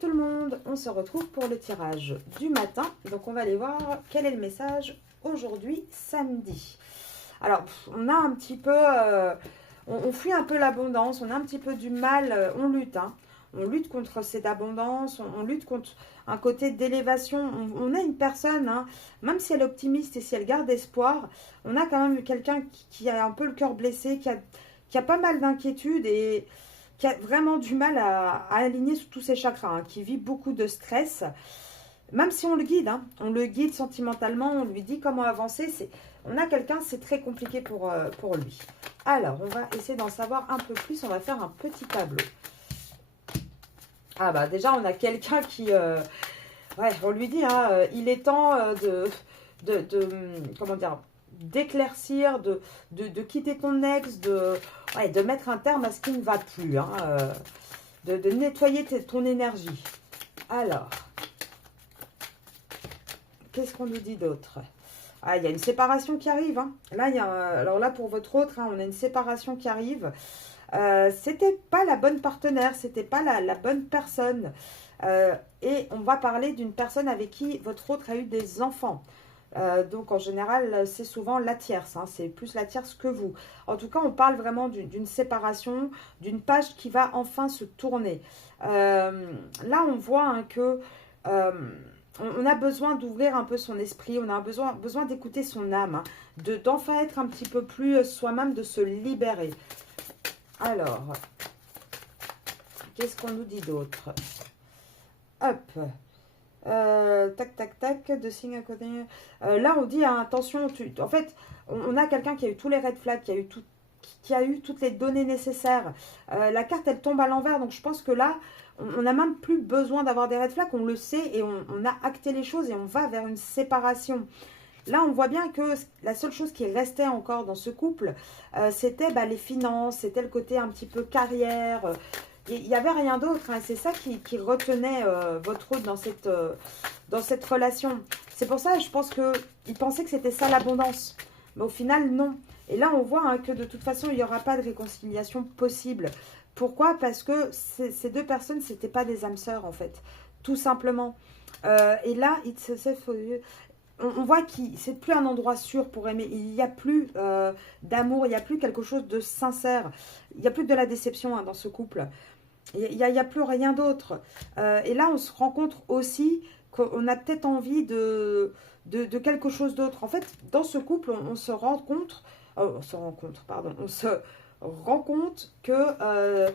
tout le monde, on se retrouve pour le tirage du matin. Donc on va aller voir quel est le message aujourd'hui, samedi. Alors on a un petit peu, on fuit un peu l'abondance, on a un petit peu du mal, on lutte. On lutte contre cette abondance, on lutte contre un côté d'élévation. On a une personne, même si elle est optimiste et si elle garde espoir, on a quand même quelqu'un qui a un peu le cœur blessé, qui a pas mal d'inquiétudes et qui a vraiment du mal à aligner tous ses chakras, qui vit beaucoup de stress. Même si on le guide, on le guide sentimentalement, on lui dit comment avancer. On a quelqu'un, c'est très compliqué pour lui. Alors, on va essayer d'en savoir un peu plus. On va faire un petit tableau. Ah bah déjà, on a quelqu'un qui... ouais, on lui dit, il est temps comment dire, d'éclaircir, de quitter ton ex, de mettre un terme à ce qui ne va plus, de nettoyer ton énergie. Alors, qu'est-ce qu'on nous dit d'autre? Ah, il y a une séparation qui arrive. Là, alors là, pour votre autre, on a une séparation qui arrive. C'était pas la bonne partenaire, c'était pas la bonne personne. Et on va parler d'une personne avec qui votre autre a eu des enfants. Donc en général, c'est souvent la tierce, c'est plus la tierce que vous. En tout cas, on parle vraiment d'une séparation, d'une page qui va enfin se tourner. Là, on voit que on a besoin d'ouvrir un peu son esprit, on a besoin d'écouter son âme, d'enfin être un petit peu plus soi-même, de se libérer. Alors, qu'est-ce qu'on nous dit d'autre? Hop. Tac, tac, tac, de signes à côté. Là, on dit, attention, en fait, on a quelqu'un qui a eu tous les red flags, qui a eu toutes les données nécessaires. La carte, elle tombe à l'envers, donc je pense que là, on n'a même plus besoin d'avoir des red flags, on le sait, et on a acté les choses, et on va vers une séparation. Là, on voit bien que la seule chose qui restait encore dans ce couple, c'était les finances, c'était le côté un petit peu carrière. Il n'y avait rien d'autre. C'est ça qui retenait votre autre dans cette relation. C'est pour ça, je pense qu'il pensait que c'était ça l'abondance. Mais au final, non. Et là, on voit que de toute façon, il n'y aura pas de réconciliation possible. Pourquoi? Parce que ces deux personnes, ce n'étaient pas des âmes sœurs, en fait. Tout simplement. Et là, on voit que c'est plus un endroit sûr pour aimer. Il n'y a plus d'amour, il n'y a plus quelque chose de sincère. Il n'y a plus que de la déception dans ce couple. Il n'y a plus rien d'autre. Et là, on se rend compte aussi qu'on a peut-être envie de quelque chose d'autre. En fait, dans ce couple, on se rend compte que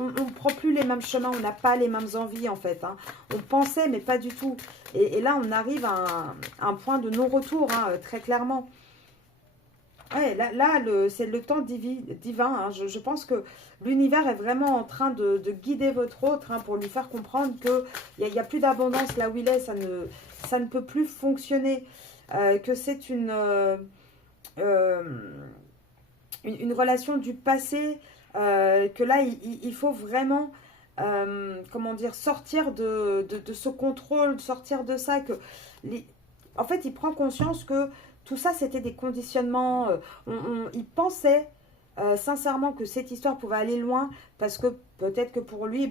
on ne prend plus les mêmes chemins, on n'a pas les mêmes envies en fait. On pensait, mais pas du tout. Et là, on arrive à un point de non-retour, très clairement. Ouais, là c'est le temps divin. Je pense que l'univers est vraiment en train de guider votre autre pour lui faire comprendre qu'il n'y a plus d'abondance là où il est. Ça ne peut plus fonctionner. Que c'est une relation du passé. Que là, il faut vraiment comment dire, sortir de ce contrôle, sortir de ça. En fait, il prend conscience que tout ça, c'était des conditionnements. Il pensait sincèrement que cette histoire pouvait aller loin parce que peut-être que pour lui,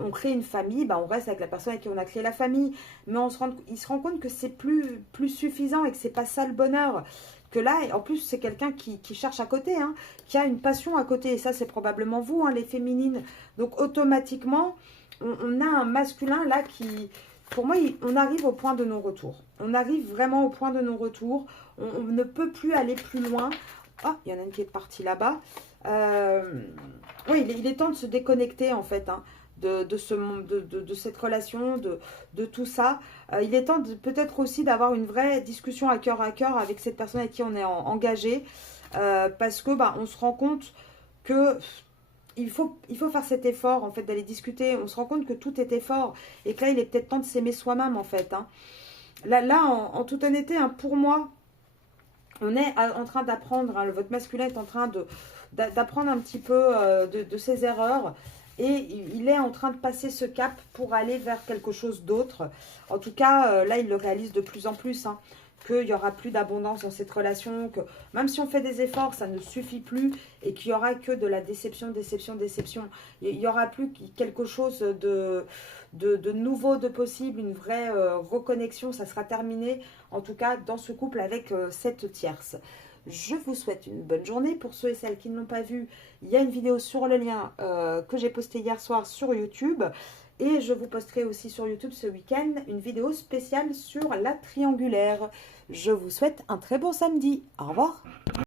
on crée une famille, on reste avec la personne avec qui on a créé la famille. Mais il se rend compte que c'est plus suffisant et que c'est pas ça le bonheur. Que là, en plus, c'est quelqu'un qui cherche à côté, qui a une passion à côté. Et ça, c'est probablement vous, les féminines. Donc, automatiquement, on a un masculin là qui... Pour moi, on arrive au point de non-retour. On arrive vraiment au point de non-retour. On ne peut plus aller plus loin. Ah, il y en a une qui est partie là-bas. Oui, il est temps de se déconnecter, en fait, de cette relation, de tout ça. Il est temps peut-être aussi d'avoir une vraie discussion à cœur avec cette personne avec qui on est engagé. Parce que on se rend compte que... Il faut faire cet effort, en fait, d'aller discuter. On se rend compte que tout est effort. Et que là, il est peut-être temps de s'aimer soi-même, en fait. Là en toute honnêteté, pour moi, on est en train d'apprendre. Votre masculin est en train d'apprendre un petit peu de ses erreurs. Et il est en train de passer ce cap pour aller vers quelque chose d'autre. En tout cas, là, il le réalise de plus en plus. qu'il n'y aura plus d'abondance dans cette relation, que même si on fait des efforts, ça ne suffit plus et qu'il n'y aura que de la déception, déception, déception. Il n'y aura plus quelque chose de nouveau, de possible, une vraie reconnexion, ça sera terminé, en tout cas dans ce couple avec cette tierce. Je vous souhaite une bonne journée. Pour ceux et celles qui ne l'ont pas vu, il y a une vidéo sur le lien que j'ai posté hier soir sur YouTube. Et je vous posterai aussi sur YouTube ce week-end une vidéo spéciale sur la triangulaire. Je vous souhaite un très bon samedi. Au revoir.